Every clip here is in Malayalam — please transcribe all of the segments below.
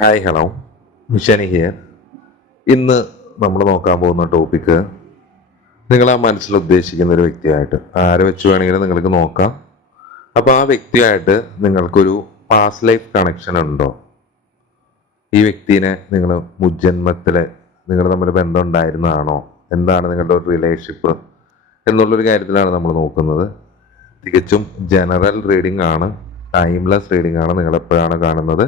Hi hello, മിഷാനി here. ഇന്ന് നമ്മൾ നോക്കാൻ പോകുന്ന ടോപ്പിക്ക് നിങ്ങൾ ആ മനസ്സിൽ ഉദ്ദേശിക്കുന്ന ഒരു വ്യക്തിയായിട്ട് ആരെ വെച്ച് വേണമെങ്കിലും നിങ്ങൾക്ക് നോക്കാം. അപ്പോൾ ആ വ്യക്തിയായിട്ട് നിങ്ങൾക്കൊരു പാസ്റ്റ് ലൈഫ് കണക്ഷൻ ഉണ്ടോ? ഈ വ്യക്തിനെ നിങ്ങൾ മുജ്ജന്മത്തിലെ നിങ്ങൾ തമ്മിൽ ബന്ധം ഉണ്ടായിരുന്നതാണോ? എന്താണ് നിങ്ങളുടെ ഒരു റിലേഷൻഷിപ്പ് എന്നുള്ളൊരു കാര്യത്തിലാണ് നമ്മൾ നോക്കുന്നത്. തികച്ചും ജനറൽ റീഡിംഗ് ആണ്, ടൈംലെസ് റീഡിംഗ് ആണ്. നിങ്ങൾ എപ്പോഴാണ് കാണുന്നത്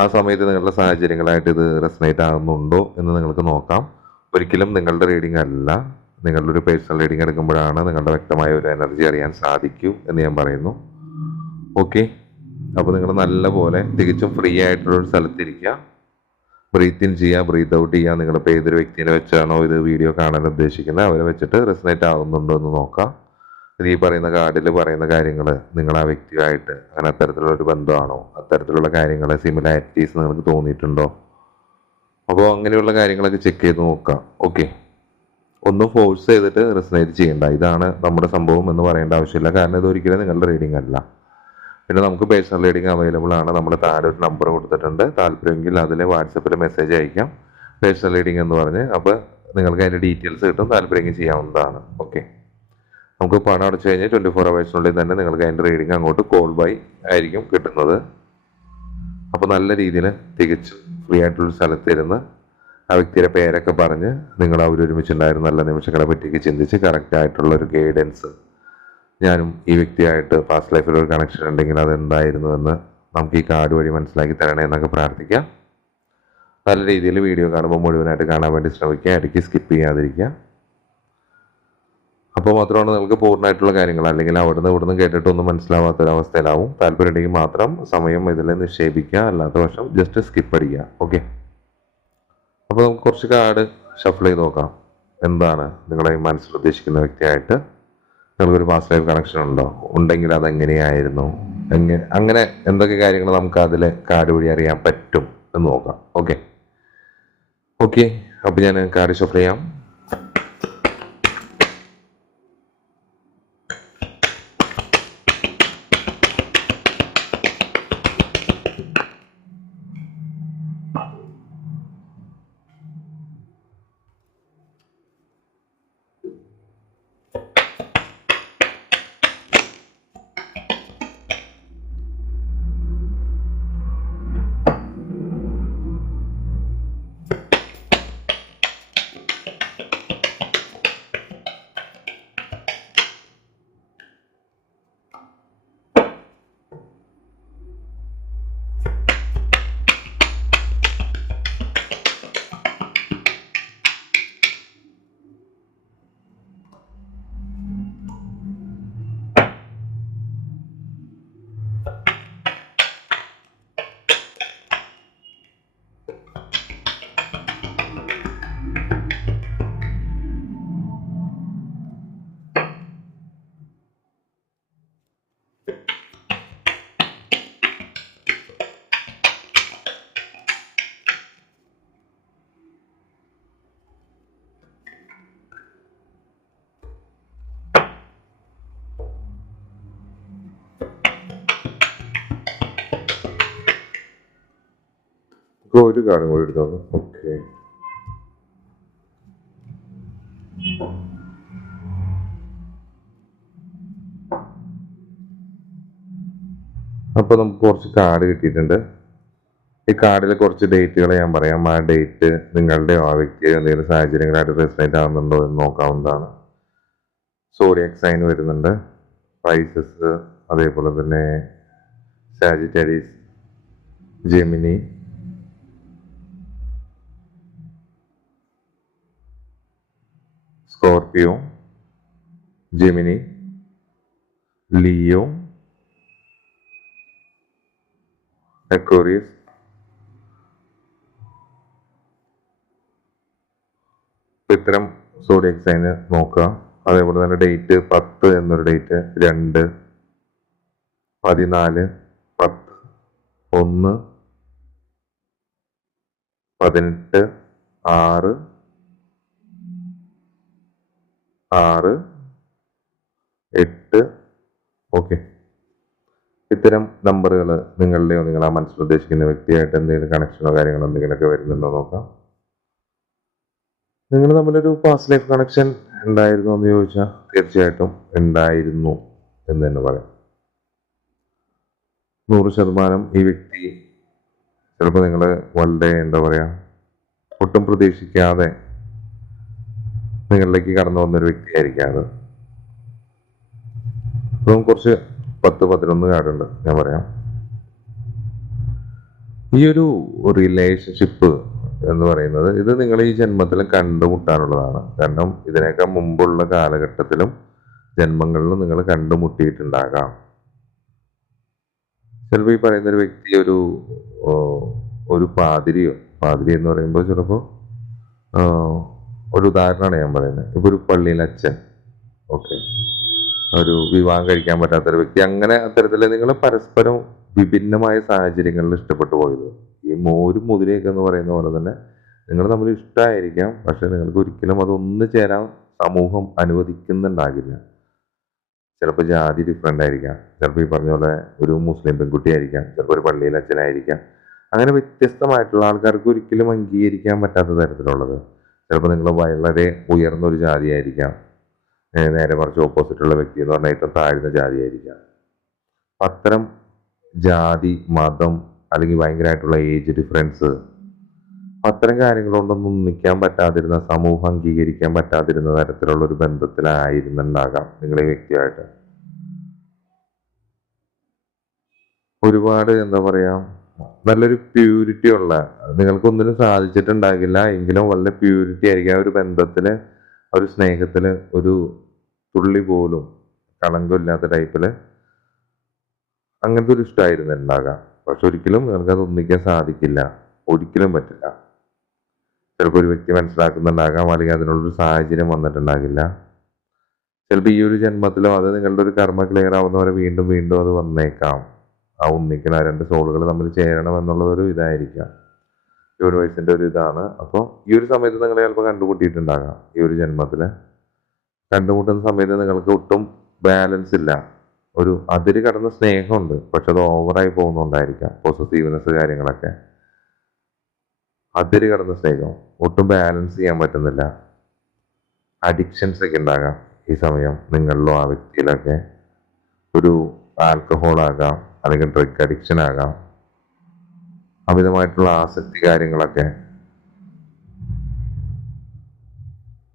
ആ സമയത്ത് നിങ്ങളുടെ സാഹചര്യങ്ങളായിട്ട് ഇത് റെസനേറ്റ് ആകുന്നുണ്ടോ എന്ന് നിങ്ങൾക്ക് നോക്കാം. ഒരിക്കലും നിങ്ങളുടെ റീഡിംഗ് അല്ല. നിങ്ങളുടെ ഒരു പേഴ്സണൽ റീഡിംഗ് എടുക്കുമ്പോഴാണ് നിങ്ങളുടെ വ്യക്തമായ ഒരു എനർജി അറിയാൻ സാധിക്കൂ എന്ന് ഞാൻ പറയുന്നു. ഓക്കെ, അപ്പോൾ നിങ്ങൾ നല്ല പോലെ തികച്ചും ഫ്രീ ആയിട്ടുള്ള ഒരു സ്ഥലത്തിരിക്കുക. ബ്രീത്ത് ഇൻ ചെയ്യുക, ബ്രീത്ത് ഔട്ട് ചെയ്യുക. നിങ്ങളിപ്പോൾ ഏതൊരു വ്യക്തിനെ വെച്ചാണോ ഇത് വീഡിയോ കാണാൻ ഉദ്ദേശിക്കുന്നത് അവരെ വെച്ചിട്ട് റെസനേറ്റ് ആകുന്നുണ്ടോ എന്ന് നോക്കാം. ഇത് ഈ പറയുന്ന കാർഡിൽ പറയുന്ന കാര്യങ്ങൾ നിങ്ങൾ ആ വ്യക്തിയുമായിട്ട് അങ്ങനെ അത്തരത്തിലുള്ള ഒരു ബന്ധമാണോ, അത്തരത്തിലുള്ള കാര്യങ്ങൾ സിമിലാരിറ്റീസ് നിങ്ങൾക്ക് തോന്നിയിട്ടുണ്ടോ? അപ്പോൾ അങ്ങനെയുള്ള കാര്യങ്ങളൊക്കെ ചെക്ക് ചെയ്ത് നോക്കാം. ഓക്കെ, ഒന്നും ഫോഴ്സ് ചെയ്തിട്ട് റെസനേറ്റ് ചെയ്യണ്ട. ഇതാണ് നമ്മുടെ സംഭവം എന്ന് പറയേണ്ട ആവശ്യമില്ല, കാരണം ഇത് ഒരിക്കലും നിങ്ങളുടെ റീഡിംഗ് അല്ല. പിന്നെ നമുക്ക് പേഴ്സണൽ റീഡിംഗ് അവൈലബിൾ ആണ്. നമ്മൾ താഴെ ഒരു നമ്പർ കൊടുത്തിട്ടുണ്ട്, താല്പര്യമെങ്കിൽ അതിൽ വാട്സപ്പിൽ മെസ്സേജ് അയക്കാം, പേഴ്സണൽ റീഡിംഗ് എന്ന് പറഞ്ഞ്. അപ്പോൾ നിങ്ങൾക്ക് അതിൻ്റെ ഡീറ്റെയിൽസ് കിട്ടും, താല്പര്യമെങ്കിൽ ചെയ്യാവുന്നതാണ്. ഓക്കെ, നമുക്ക് പണം അടച്ചു കഴിഞ്ഞാൽ 24 hours തന്നെ നിങ്ങൾക്ക് അതിൻ്റെ റീഡിംഗ് അങ്ങോട്ട് കോൾ ബൈ ആയിരിക്കും കിട്ടുന്നത്. അപ്പോൾ നല്ല രീതിയിൽ തികച്ചും ഫ്രീ ആയിട്ടുള്ളൊരു സ്ഥലത്തിരുന്ന് ആ വ്യക്തിയുടെ പേരൊക്കെ പറഞ്ഞ് നിങ്ങൾ അവരൊരുമിച്ചുണ്ടായിരുന്ന നല്ല നിമിഷങ്ങളെ പറ്റിയൊക്കെ ചിന്തിച്ച് കറക്റ്റായിട്ടുള്ള ഒരു ഗൈഡൻസ്, ഞാനും ഈ വ്യക്തിയായിട്ട് പാസ്റ്റ് ലൈഫിൽ ഒരു കണക്ഷൻ ഉണ്ടെങ്കിൽ അതെന്തായിരുന്നു എന്ന് നമുക്ക് ഈ കാർഡ് വഴി മനസ്സിലാക്കി തരണേ എന്നൊക്കെ പ്രാർത്ഥിക്കാം. നല്ല രീതിയിൽ വീഡിയോ കാണുമ്പോൾ മുഴുവനായിട്ട് കാണാൻ വേണ്ടി ശ്രമിക്കുക, ഇടയ്ക്ക് സ്കിപ്പ് ചെയ്യാതിരിക്കുക. അപ്പോൾ മാത്രമാണ് നിങ്ങൾക്ക് പൂർണ്ണമായിട്ടുള്ള കാര്യങ്ങൾ, അല്ലെങ്കിൽ അവിടുന്ന് ഇവിടുന്ന് കേട്ടിട്ടൊന്നും മനസ്സിലാവാത്തൊരവസ്ഥയിലാവും. താല്പര്യമുണ്ടെങ്കിൽ മാത്രം സമയം ഇതിൽ നിക്ഷേപിക്കുക, അല്ലാത്ത പക്ഷം ജസ്റ്റ് സ്കിപ്പ് അടിക്കുക. ഓക്കെ, അപ്പോൾ നമുക്ക് കുറച്ച് കാർഡ് ഷഫിൾ ചെയ്ത് നോക്കാം. എന്താണ് നിങ്ങളെ മനസ്സിൽ ഉദ്ദേശിക്കുന്ന വ്യക്തിയായിട്ട് നിങ്ങൾക്കൊരു പാസ്റ്റ് ലൈഫ് കണക്ഷൻ ഉണ്ടോ? ഉണ്ടെങ്കിൽ അതെങ്ങനെയായിരുന്നു, അങ്ങനെ എന്തൊക്കെ കാര്യങ്ങൾ നമുക്ക് അതിൽ കാർഡ് വഴി അറിയാൻ പറ്റും എന്ന് നോക്കാം. ഓക്കെ ഓക്കെ അപ്പോൾ ഞാൻ കാർഡ് ഷഫിൾ ചെയ്യാം. ഒരു കാർഡും കൂടി എടുത്തോ. ഓക്കെ, അപ്പോൾ നമുക്ക് കുറച്ച് കാർഡ് കിട്ടിയിട്ടുണ്ട്. ഈ കാർഡിൽ കുറച്ച് ഡേറ്റുകൾ ഞാൻ പറയാം. ആ ഡേറ്റ് നിങ്ങളുടെ ആ വ്യക്തിയോ എന്തെങ്കിലും സാഹചര്യങ്ങളായിട്ട് റെസനേറ്റ് ആവുന്നുണ്ടോ എന്ന് നോക്കാവുന്നതാണ്. സോഡിയാക് സൈൻ വരുന്നുണ്ട്, പൈസസ്, അതേപോലെ തന്നെ Sagittarius, Gemini, Scorpio, Gemini, Leo, Aquarius, ഇത്തരം സോഡിയക് സൈന് നോക്കുക. അതേപോലെ തന്നെ ഡേറ്റ് 10 എന്നൊരു ഡേറ്റ്, 2, 14, 10, 1, 18, 6, 6, 8. ഓക്കെ, ഇത്തരം നമ്പറുകൾ നിങ്ങളുടെയോ നിങ്ങൾ ആ മനസ്സിൽ ഉദ്ദേശിക്കുന്ന വ്യക്തിയായിട്ട് എന്തെങ്കിലും കണക്ഷനോ കാര്യങ്ങളോ എന്തെങ്കിലുമൊക്കെ വരുന്നുണ്ടോ നോക്കാം. നിങ്ങൾ തമ്മിലൊരു പാസ്റ്റ് ലൈഫ് കണക്ഷൻ ഉണ്ടായിരുന്നു എന്ന് ചോദിച്ചാൽ തീർച്ചയായിട്ടും ഉണ്ടായിരുന്നു എന്ന് തന്നെ പറയാം. 100% ഈ വ്യക്തി ചിലപ്പോൾ നിങ്ങൾ വളരെ എന്താ പറയുക, ഒട്ടും പ്രതീക്ഷിക്കാതെ നിങ്ങളിലേക്ക് കടന്നു വന്നൊരു വ്യക്തിയായിരിക്കാം അത്. ഇപ്പം കുറച്ച് 10-11 കാർഡുണ്ട്, ഞാൻ പറയാം. ഈ ഒരു റിലേഷൻഷിപ്പ് എന്ന് പറയുന്നത് ഇത് നിങ്ങൾ ഈ ജന്മത്തിൽ കണ്ടുമുട്ടാനുള്ളതാണ്. കാരണം ഇതിനേക്കാൾ മുമ്പുള്ള കാലഘട്ടത്തിലും ജന്മങ്ങളിലും നിങ്ങൾ കണ്ടുമുട്ടിയിട്ടുണ്ടാകാം. ചിലപ്പോൾ ഈ പറയുന്ന ഒരു വ്യക്തി ഒരു പാതിരി എന്ന് പറയുമ്പോൾ ചിലപ്പോൾ ഒരു ഉദാഹരണമാണ് ഞാൻ പറയുന്നത്. ഇപ്പൊ ഒരു പള്ളിയിലെ അച്ഛൻ, ഓക്കെ, ഒരു വിവാഹം കഴിക്കാൻ പറ്റാത്തൊരു വ്യക്തി, അങ്ങനെ അത്തരത്തിൽ നിങ്ങൾ പരസ്പരം വിഭിന്നമായ സാഹചര്യങ്ങളിൽ ഇഷ്ടപ്പെട്ടു പോയത്. ഈ മോരും മുതിരയൊക്കെ എന്ന് പറയുന്ന പോലെ തന്നെ നിങ്ങൾ തമ്മിൽ ഇഷ്ടമായിരിക്കാം, പക്ഷെ നിങ്ങൾക്ക് ഒരിക്കലും അതൊന്നു ചേരാൻ സമൂഹം അനുവദിക്കുന്നുണ്ടാകില്ല. ചിലപ്പോൾ ജാതി ഡിഫറെൻ്റ് ആയിരിക്കാം, ചിലപ്പോൾ ഈ പറഞ്ഞ പോലെ ഒരു മുസ്ലിം പെൺകുട്ടി ആയിരിക്കാം, ചിലപ്പോൾ ഒരു പള്ളിയിലെ അച്ഛനായിരിക്കാം. അങ്ങനെ വ്യത്യസ്തമായിട്ടുള്ള ആൾക്കാർക്ക് ഒരിക്കലും അംഗീകരിക്കാൻ പറ്റാത്ത തരത്തിലുള്ളത്. ചിലപ്പോൾ നിങ്ങൾ വളരെ ഉയർന്ന ഒരു ജാതിയായിരിക്കാം, നേരെ മറിച്ച് ഓപ്പോസിറ്റുള്ള വ്യക്തി എന്ന് പറഞ്ഞാൽ ഏറ്റവും താഴ്ന്ന ജാതിയായിരിക്കാം. അത്തരം ജാതി, മതം, അല്ലെങ്കിൽ ഭയങ്കരമായിട്ടുള്ള ഏജ് ഡിഫറൻസ്, അത്തരം കാര്യങ്ങൾ കൊണ്ടൊന്നും നിൽക്കാൻ പറ്റാതിരുന്ന, സമൂഹം അംഗീകരിക്കാൻ പറ്റാതിരുന്ന തരത്തിലുള്ള ഒരു ബന്ധത്തിലായിരുന്നുണ്ടാകാം നിങ്ങൾ ഈ വ്യക്തിയായിട്ട്. ഒരുപാട് എന്താ പറയാ, നല്ലൊരു പ്യൂരിറ്റി ഉള്ള, നിങ്ങൾക്കൊന്നിനും സാധിച്ചിട്ടുണ്ടാകില്ല എങ്കിലും വളരെ പ്യൂരിറ്റി ആയിരിക്കും ആ ഒരു ബന്ധത്തില്, ഒരു സ്നേഹത്തില് ഒരു തുള്ളി പോലും കളങ്കമില്ലാത്ത ടൈപ്പില് അങ്ങനത്തെ ഒരു ഇഷ്ടമായിരുന്നുണ്ടാകാം. പക്ഷെ ഒരിക്കലും നിങ്ങൾക്കത് ഒന്നിക്കാൻ സാധിക്കില്ല, ഒരിക്കലും പറ്റില്ല. ചിലപ്പോൾ ഒരു വ്യക്തി മനസ്സിലാക്കുന്നുണ്ടാകാം, അല്ലെങ്കിൽ അതിനുള്ളൊരു സാഹചര്യം വന്നിട്ടുണ്ടാകില്ല. ചിലപ്പോൾ ഈ ഒരു ജന്മത്തിലോ അത് നിങ്ങളുടെ ഒരു കർമ്മ ക്ലിയർ ആവുന്നവരെ വീണ്ടും വീണ്ടും അത് വന്നേക്കാം. ആ ഒന്നിക്കൽ, ആ രണ്ട് സോളുകൾ തമ്മിൽ ചേരണം എന്നുള്ളതൊരു ഇതായിരിക്കാം, യൂണിവേഴ്സിന്റെ ഒരു ഇതാണ്. അപ്പോൾ ഈ ഒരു സമയത്ത് നിങ്ങൾ ചിലപ്പോൾ കണ്ടുമുട്ടിയിട്ടുണ്ടാകാം. ഈ ഒരു ജന്മത്തില് കണ്ടുമുട്ടുന്ന സമയത്ത് നിങ്ങൾക്ക് ഒട്ടും ബാലൻസ് ഇല്ല, ഒരു അതിര് കടന്ന സ്നേഹമുണ്ട്, പക്ഷെ അത് ഓവറായി പോകുന്നുണ്ടായിരിക്കാം. പോസസീവ്നെസ് കാര്യങ്ങളൊക്കെ, അതിര് കടന്ന സ്നേഹം, ഒട്ടും ബാലൻസ് ചെയ്യാൻ പറ്റുന്നില്ല. അഡിക്ഷൻസ് ഒക്കെ ഉണ്ടാകാം ഈ സമയം നിങ്ങളിലോ ആ വ്യക്തിയിലൊക്കെ. ഒരു ആൽക്കഹോൾ ആകാം, അല്ലെങ്കിൽ ഡ്രഗ് അഡിക്ഷൻ ആകാം, അമിതമായിട്ടുള്ള ആസക്തി കാര്യങ്ങളൊക്കെ.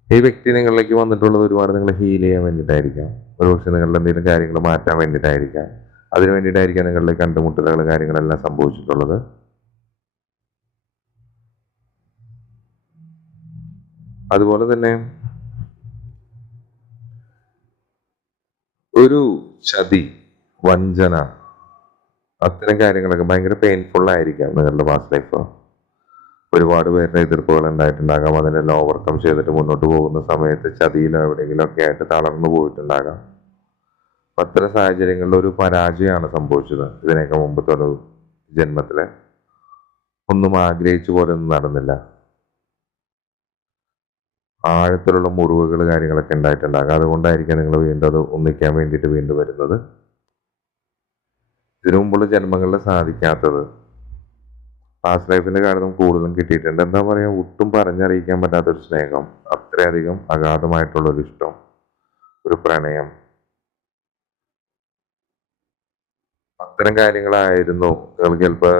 ഈ വ്യക്തി നിങ്ങളിലേക്ക് വന്നിട്ടുള്ളത് ഒരുപാട് നിങ്ങൾ ഹീൽ ചെയ്യാൻ വേണ്ടിയിട്ടായിരിക്കാം. ഒരുപക്ഷെ നിങ്ങളുടെ എന്തെങ്കിലും കാര്യങ്ങൾ മാറ്റാൻ വേണ്ടിയിട്ടായിരിക്കാം. അതിനു വേണ്ടിയിട്ടായിരിക്കാം നിങ്ങളുടെ കണ്ടുമുട്ടലുകൾ കാര്യങ്ങളെല്ലാം സംഭവിച്ചിട്ടുള്ളത്. അതുപോലെ തന്നെ ഒരു ചതി, വഞ്ചന, അത്തരം കാര്യങ്ങളൊക്കെ ഭയങ്കര പെയിൻഫുൾ ആയിരിക്കാം നിങ്ങളുടെ പാസ്റ്റ് ലൈഫ്. ഒരുപാട് പേരുടെ എതിർപ്പുകൾ ഉണ്ടായിട്ടുണ്ടാകാം. അതിനെല്ലാം ഓവർകം ചെയ്തിട്ട് മുന്നോട്ട് പോകുന്ന സമയത്ത് ചതിയിലോ എവിടെയെങ്കിലും ഒക്കെ ആയിട്ട് തളർന്നു പോയിട്ടുണ്ടാകാം. അത്തരം സാഹചര്യങ്ങളിൽ ഒരു പരാജയമാണ് സംഭവിച്ചത്. ഇതിനൊക്കെ മുമ്പത്തെ ഒരു ജന്മത്തിലെ ഒന്നും ആഗ്രഹിച്ചു പോലെ ഒന്നും നടന്നില്ല. ആഴത്തിലുള്ള മുറിവുകൾ കാര്യങ്ങളൊക്കെ ഉണ്ടായിട്ടുണ്ടാകാം. അതുകൊണ്ടായിരിക്കാം നിങ്ങൾ വീണ്ടും അത് ഒന്നിക്കാൻ വേണ്ടിയിട്ട് വീണ്ടും വരുന്നത്. ഇതിനു മുമ്പുള്ള ജന്മങ്ങളിൽ സാധിക്കാത്തത് പാസ്റ്റ് ലൈഫിന്റെ കാര്യം കൂടുതലും കിട്ടിയിട്ടുണ്ട്. എന്താ പറയാ, ഒട്ടും പറഞ്ഞറിയിക്കാൻ പറ്റാത്തൊരു സ്നേഹം, അത്രയധികം അഗാധമായിട്ടുള്ള ഒരു ഇഷ്ടം, ഒരു പ്രണയം, അത്തരം കാര്യങ്ങളായിരുന്നു നിങ്ങൾക്ക് ചിലപ്പോൾ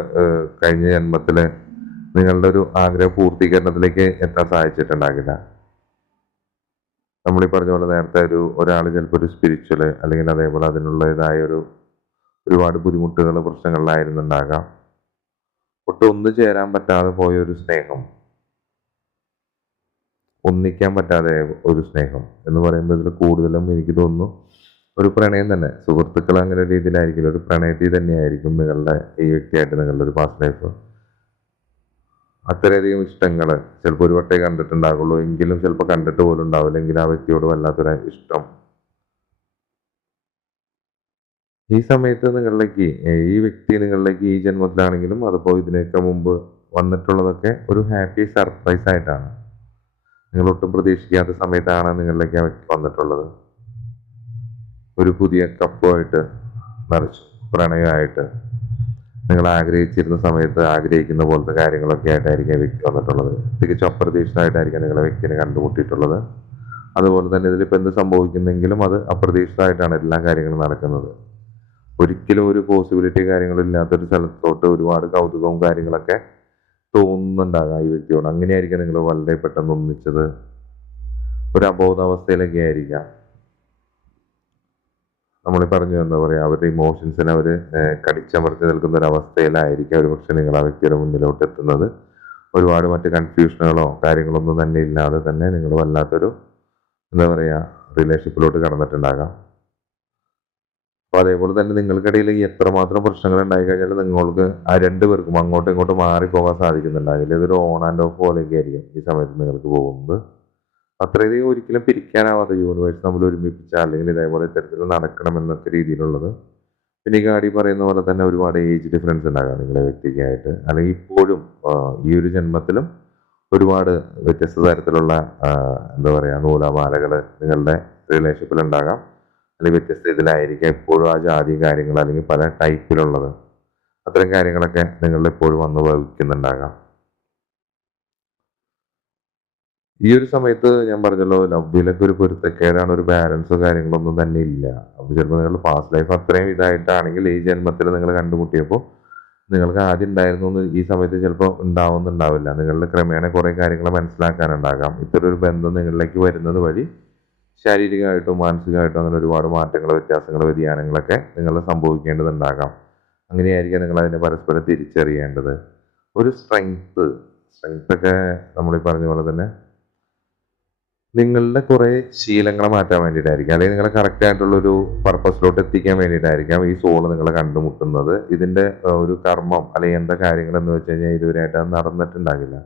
കഴിഞ്ഞ ജന്മത്തില് നിങ്ങളുടെ ഒരു ആഗ്രഹ പൂർത്തീകരണത്തിലേക്ക് എത്താൻ സാധിച്ചിട്ടുണ്ടാകില്ല. നമ്മൾ ഈ പറഞ്ഞ പോലെ നേരത്തെ ഒരാൾ ചിലപ്പോൾ ഒരു സ്പിരിച്വല്, അല്ലെങ്കിൽ അതേപോലെ അതിനുള്ളതായ ഒരുപാട് ബുദ്ധിമുട്ടുകൾ, പ്രശ്നങ്ങളിലായിരുന്നുണ്ടാകാം. ഒട്ടും ഒന്നു ചേരാൻ പറ്റാതെ പോയ ഒരു സ്നേഹം, ഒന്നിക്കാൻ പറ്റാതെ ഒരു സ്നേഹം എന്ന് പറയുമ്പോൾ ഇതിൽ കൂടുതലും എനിക്ക് തോന്നുന്നു ഒരു പ്രണയം തന്നെ. സുഹൃത്തുക്കൾ അങ്ങനെ രീതിയിലായിരിക്കില്ല, ഒരു പ്രണയത്തിൽ തന്നെയായിരിക്കും നിങ്ങളുടെ ഈ വ്യക്തിയായിട്ട് നിങ്ങളുടെ ഒരു പാസ്റ്റ് ലൈഫ്. അത്രയധികം ഇഷ്ടങ്ങൾ ചിലപ്പോൾ ഒരു വട്ടേ കണ്ടിട്ടുണ്ടാകുള്ളൂ, എങ്കിലും ചിലപ്പോൾ കണ്ടിട്ട് പോലും ഉണ്ടാവില്ല, എങ്കിലും ആ വ്യക്തിയോട് വല്ലാത്തൊരു ഇഷ്ടം. ഈ സമയത്ത് നിങ്ങളിലേക്ക് ഈ വ്യക്തി നിങ്ങളിലേക്ക് ഈ ജന്മത്തിലാണെങ്കിലും അതിപ്പോൾ ഇതിനൊക്കെ മുമ്പ് വന്നിട്ടുള്ളതൊക്കെ ഒരു ഹാപ്പി സർപ്രൈസ് ആയിട്ടാണ്. നിങ്ങൾ ഒട്ടും പ്രതീക്ഷിക്കാത്ത സമയത്താണ് നിങ്ങളിലേക്ക് ആ വ്യക്തി വന്നിട്ടുള്ളത്. ഒരു പുതിയ കപ്പുമായിട്ട് നിറച്ചു പ്രണയമായിട്ട് നിങ്ങൾ ആഗ്രഹിച്ചിരുന്ന സമയത്ത് ആഗ്രഹിക്കുന്ന പോലത്തെ കാര്യങ്ങളൊക്കെ ആയിട്ടായിരിക്കും ആ വ്യക്തി വന്നിട്ടുള്ളത്. തികച്ചും അപ്രതീക്ഷിതമായിട്ടായിരിക്കും നിങ്ങളെ വ്യക്തിനെ കണ്ടുമുട്ടിയിട്ടുള്ളത്. അതുപോലെ തന്നെ ഇതിലിപ്പോൾ എന്ത് സംഭവിക്കുന്നെങ്കിലും അത് അപ്രതീക്ഷിതമായിട്ടാണ് എല്ലാ കാര്യങ്ങളും നടക്കുന്നത്. ഒരിക്കലും ഒരു പോസിബിലിറ്റി കാര്യങ്ങളും ഇല്ലാത്തൊരു സ്ഥലത്തോട്ട് ഒരുപാട് കൗതുകവും കാര്യങ്ങളൊക്കെ തോന്നുന്നുണ്ടാകാം ഈ വ്യക്തിയോട്. അങ്ങനെയായിരിക്കാം നിങ്ങൾ വളരെ പെട്ടെന്ന് ഒന്നിച്ചത്. ഒരു അബോധാവസ്ഥയിലൊക്കെ ആയിരിക്കാം. നമ്മൾ പറഞ്ഞു എന്താ പറയുക, അവരുടെ ഇമോഷൻസിനെ അവർ കടിച്ചമർത്തി നിൽക്കുന്ന ഒരു അവസ്ഥയിലായിരിക്കും ഒരു പക്ഷെ നിങ്ങൾ ആ വ്യക്തിയുടെ മുന്നിലോട്ട് എത്തുന്നത്. ഒരുപാട് മറ്റ് കൺഫ്യൂഷനുകളോ കാര്യങ്ങളൊന്നും തന്നെ ഇല്ലാതെ തന്നെ നിങ്ങൾ വല്ലാത്തൊരു എന്താ പറയുക റിലേഷൻഷിപ്പിലോട്ട് കടന്നിട്ടുണ്ടാകാം. അപ്പോൾ അതേപോലെ തന്നെ നിങ്ങൾക്കിടയിൽ എത്രമാത്രം പ്രശ്നങ്ങൾ ഉണ്ടായി കഴിഞ്ഞാൽ നിങ്ങൾക്ക് ആ രണ്ടു പേർക്കും അങ്ങോട്ടും ഇങ്ങോട്ടും മാറിപ്പോകാൻ സാധിക്കുന്നുണ്ടാകില്ല. ഇതൊരു ഓൺ ആൻഡ് ഓഫ് പോലെയൊക്കെ ആയിരിക്കും ഈ സമയത്ത് നിങ്ങൾക്ക് പോകുന്നത്. അത്രയധികം ഒരിക്കലും പിരിക്കാനാവാത്ത യൂണിവേഴ്സ് നമ്മൾ ഒരുമിപ്പിച്ച അല്ലെങ്കിൽ ഇതേപോലെ ഇത്തരത്തിൽ നടക്കണം എന്നൊക്കെ രീതിയിലുള്ളത്. പിന്നെ ഈ ഗാഡി പറയുന്ന പോലെ തന്നെ ഒരുപാട് ഏജ് ഡിഫറൻസ് ഉണ്ടാകാം നിങ്ങളുടെ വ്യക്തിക്കായിട്ട്. അല്ലെങ്കിൽ ഇപ്പോഴും ഈ ഒരു ജന്മത്തിലും ഒരുപാട് വ്യത്യസ്ത തരത്തിലുള്ള എന്താ പറയുക നൂലാമാലകൾ നിങ്ങളുടെ റിലേഷൻഷിപ്പിൽ ഉണ്ടാകാം. അല്ലെങ്കിൽ വ്യത്യസ്ത ഇതിലായിരിക്കാം എപ്പോഴും ആ ജാതി കാര്യങ്ങൾ അല്ലെങ്കിൽ പല ടൈപ്പിലുള്ളത്. അത്തരം കാര്യങ്ങളൊക്കെ നിങ്ങളിൽ എപ്പോഴും വന്ന് ഭവിക്കുന്നുണ്ടാകാം. ഈ ഒരു സമയത്ത് ഞാൻ പറഞ്ഞല്ലോ ലവിലൊക്കെ ഒരു പൊരുത്തക്കേടാണ്, ഒരു ബാലൻസോ കാര്യങ്ങളൊന്നും തന്നെ ഇല്ല. അപ്പോൾ ചിലപ്പോൾ നിങ്ങളുടെ പാസ്റ്റ് ലൈഫ് അത്രയും ഇതായിട്ടാണെങ്കിൽ ഈ ജന്മത്തിൽ നിങ്ങൾ കണ്ടുമുട്ടിയപ്പോൾ നിങ്ങൾക്ക് ആദ്യം ഉണ്ടായിരുന്നു എന്ന് ഈ സമയത്ത് ചിലപ്പോൾ ഉണ്ടാവുന്നുണ്ടാവില്ല. നിങ്ങളുടെ ക്രമേണ കുറേ കാര്യങ്ങൾ മനസ്സിലാക്കാനുണ്ടാകാം. ഇത്തരം ഒരു ബന്ധം നിങ്ങളിലേക്ക് വരുന്നത് വഴി ശാരീരികമായിട്ടോ മാനസികമായിട്ടോ അങ്ങനെ ഒരുപാട് മാറ്റങ്ങൾ, വ്യത്യാസങ്ങൾ, വ്യതിയാനങ്ങളൊക്കെ നിങ്ങൾ സംഭവിക്കേണ്ടതുണ്ടാകാം. അങ്ങനെയായിരിക്കും നിങ്ങൾ അതിനെ പരസ്പരം തിരിച്ചറിയേണ്ടത്. ഒരു സ്ട്രെങ്ത് ഒക്കെ നമ്മൾ ഈ പറഞ്ഞ പോലെ തന്നെ നിങ്ങളുടെ കുറേ ശീലങ്ങളെ മാറ്റാൻ വേണ്ടിയിട്ടായിരിക്കും, അല്ലെങ്കിൽ നിങ്ങളെ കറക്റ്റ് ആയിട്ടുള്ളൊരു പർപ്പസിലോട്ട് എത്തിക്കാൻ വേണ്ടിയിട്ടായിരിക്കാം ഈ സോള് നിങ്ങളെ കണ്ടുമുട്ടുന്നത്. ഇതിന്റെ ഒരു കർമ്മം അല്ലെങ്കിൽ എന്താ കാര്യങ്ങൾ എന്ന് വെച്ച് കഴിഞ്ഞാൽ ഇതുവരെയായിട്ട് അത് നടന്നിട്ടുണ്ടാകില്ല.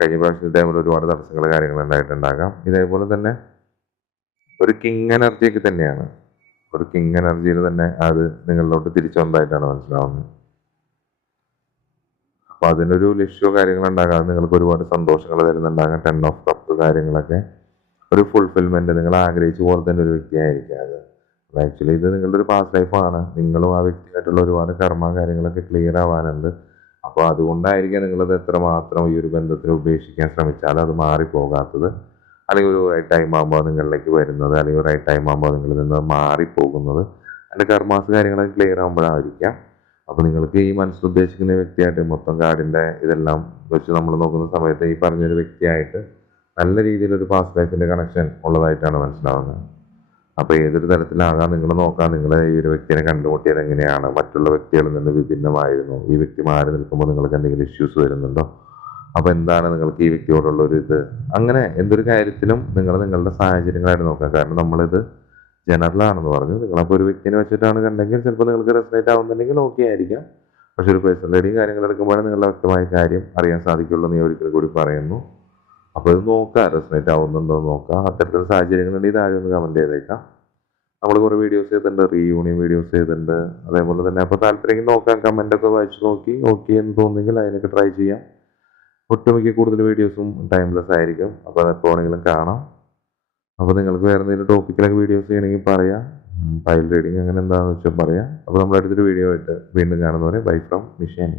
കഴിഞ്ഞ പ്രാവശ്യം ഇതേപോലെ ഒരുപാട് തടസ്സങ്ങൾ കാര്യങ്ങൾ ഉണ്ടായിട്ടുണ്ടാകാം. ഇതേപോലെ തന്നെ ഒരു കിങ് എനർജിയൊക്കെ തന്നെയാണ്. ഒരു കിങ് എനർജിയിൽ തന്നെ അത് നിങ്ങളിലോട്ട് തിരിച്ചു വന്നതായിട്ടാണ് മനസ്സിലാവുന്നത്. അപ്പൊ അതിനൊരു ലക്ഷ്യമോ കാര്യങ്ങളുണ്ടാകാം. അത് നിങ്ങൾക്ക് ഒരുപാട് സന്തോഷങ്ങൾ തരുന്നുണ്ടാകാം. 10 ഓഫ് കപ്പ് കാര്യങ്ങളൊക്കെ ഒരു ഫുൾഫിൽമെന്റ് നിങ്ങൾ ആഗ്രഹിച്ച പോലെ തന്നെ ഒരു വ്യക്തിയായിരിക്കും അത്. ആക്ച്വലി ഇത് നിങ്ങളുടെ ഒരു പാസ്റ്റ് ലൈഫാണ്. നിങ്ങളും ആ വ്യക്തിയായിട്ടുള്ള ഒരുപാട് കർമ്മ കാര്യങ്ങളൊക്കെ ക്ലിയർ ആവാനുണ്ട്. അപ്പോൾ അതുകൊണ്ടായിരിക്കാം നിങ്ങളത് എത്രമാത്രം ഈ ഒരു ബന്ധത്തിൽ ഉപേക്ഷിക്കാൻ ശ്രമിച്ചാൽ അത് മാറിപ്പോകാത്തത്. അല്ലെങ്കിൽ ഒരു റൈറ്റ് ടൈം ആകുമ്പോൾ നിങ്ങളിലേക്ക് വരുന്നത്, അല്ലെങ്കിൽ ഒരു റൈറ്റ് ടൈം ആകുമ്പോൾ നിങ്ങളിൽ നിന്ന് മാറിപ്പോകുന്നത്. അതിൻ്റെ കർമാസ് കാര്യങ്ങളൊക്കെ ക്ലിയർ ആകുമ്പോഴായിരിക്കാം. അപ്പോൾ നിങ്ങൾക്ക് ഈ മനസ്സിൽ ഉദ്ദേശിക്കുന്ന വ്യക്തിയായിട്ട് മൊത്തം കാർഡിൻ്റെ ഇതെല്ലാം വെച്ച് നമ്മൾ നോക്കുന്ന സമയത്ത് ഈ പറഞ്ഞൊരു വ്യക്തിയായിട്ട് നല്ല രീതിയിലൊരു പാസ്റ്റ് ലൈഫിൻ്റെ കണക്ഷൻ ഉള്ളതായിട്ടാണ് മനസ്സിലാവുന്നത്. അപ്പോൾ ഏതൊരു തരത്തിലാകാം നിങ്ങൾ നോക്കാം, നിങ്ങൾ ഈ ഒരു വ്യക്തിയെ കണ്ടുമുട്ടിയത് എങ്ങനെയാണ്, മറ്റുള്ള വ്യക്തികളിൽ നിന്ന് വിഭിന്നമായിരുന്നു, ഈ വ്യക്തി മാറി നിൽക്കുമ്പോൾ നിങ്ങൾക്ക് എന്തെങ്കിലും ഇഷ്യൂസ് വരുന്നുണ്ടോ, അപ്പോൾ എന്താണ് നിങ്ങൾക്ക് ഈ വ്യക്തിയോടുള്ള ഒരു ഇത്, അങ്ങനെ എന്തൊരു കാര്യത്തിലും നിങ്ങൾ നിങ്ങളുടെ സാഹചര്യങ്ങളായിട്ട് നോക്കാം. കാരണം നമ്മളിത് ജനറലാണെന്ന് പറഞ്ഞു. നിങ്ങളപ്പോൾ ഒരു വ്യക്തിനെ വെച്ചിട്ടാണ് കണ്ടെങ്കിൽ ചിലപ്പോൾ നിങ്ങൾക്ക് റെസനേറ്റ് ആവുന്നുണ്ടെങ്കിൽ ഓക്കെ ആയിരിക്കാം. പക്ഷെ ഒരു പേഴ്സണൽ റീഡിങ് കാര്യങ്ങൾ എടുക്കുമ്പോഴാണ് നിങ്ങളുടെ വ്യക്തമായ കാര്യം അറിയാൻ സാധിക്കുള്ളൂ എന്ന് ഞാൻ ഒരിക്കൽ കൂടി പറയുന്നു. അപ്പോൾ ഇത് നോക്കാം, റെസനേറ്റ് ആവുന്നുണ്ടോ എന്ന് നോക്കാം. അത്തരത്തിലുള്ള സാഹചര്യങ്ങളുണ്ടെങ്കിൽ താഴെ ഒന്ന് കമൻറ്റ് ചെയ്തേക്കാം. നമ്മൾ കുറേ വീഡിയോസ് ചെയ്തിട്ടുണ്ട്, റീയൂണിയൻ വീഡിയോസ് ചെയ്തിട്ടുണ്ട്. അതേപോലെ തന്നെ അപ്പോൾ താല്പര്യം നോക്കാം, കമൻ്റൊക്കെ വായിച്ച് നോക്കി ഓക്കെ എന്ന് തോന്നുന്നെങ്കിൽ അതിനൊക്കെ ട്രൈ ചെയ്യാം. ഒട്ടുമിക്ക കൂടുതൽ വീഡിയോസും ടൈംലെസ് ആയിരിക്കും. അപ്പോൾ അതെപ്പോൾ വേണമെങ്കിലും കാണാം. അപ്പോൾ നിങ്ങൾക്ക് വേറെ എന്തെങ്കിലും ടോപ്പിക്കിലൊക്കെ വീഡിയോസ് ചെയ്യണമെങ്കിൽ പറയാം. ഫയൽ റീഡിങ് അങ്ങനെ എന്താണെന്ന് വെച്ചാൽ പറയാം. അപ്പോൾ നമ്മുടെ അടുത്തൊരു വീഡിയോ ആയിട്ട് വീണ്ടും കാണുന്നവരെ ബൈ ഫ്രം മിഷാനി.